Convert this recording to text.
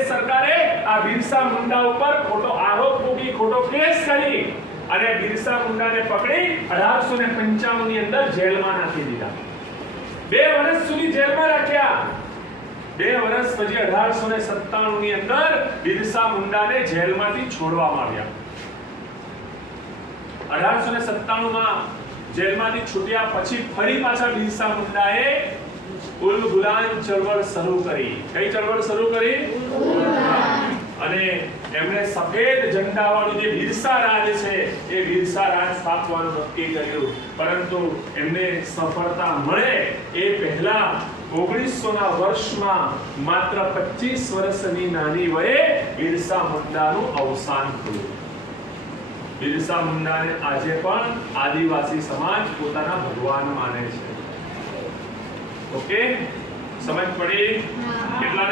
સરકારે આ બિરસા મુંડા ઉપર ખોટો આરોપ મૂકી, ખોટો કેસ કરી અને બિરસા મુંડાને પકડી 1895 ની અંદર જેલમાં નાખી દીધા. બે વર્ષ સુધી જેલમાં રાખ્યા. બે વર્ષ પછી 1897 ની અંદર બિરસા મુંડાને જેલમાંથી છોડવામાં આવ્યા. 1897 માં જેલમાંથી છૂટ્યા પછી ફરી પાછા બિરસા મુંડાએ ઉલ ગુલામ ચળવળ શરૂ કરી. કઈ ચળવળ શરૂ કરી? અને એમણે સફેદ ઝંડાવાળું જે બિરસા રાજ છે, એ બિરસા રાજ સ્થાપવાનું નક્કી કર્યું. પરંતુ એમને સફળતા મળે એ પહેલા ઓગણીસો ના વર્ષમાં માત્ર 25 વર્ષની નાની વયે બિરસા મુંડાનું અવસાન થયું. બિરસા મુંડાને આજે પણ આદિવાસી સમાજ પોતાના ભગવાન માને છે. ઓકે સમજ પડી. કેટલાને પડી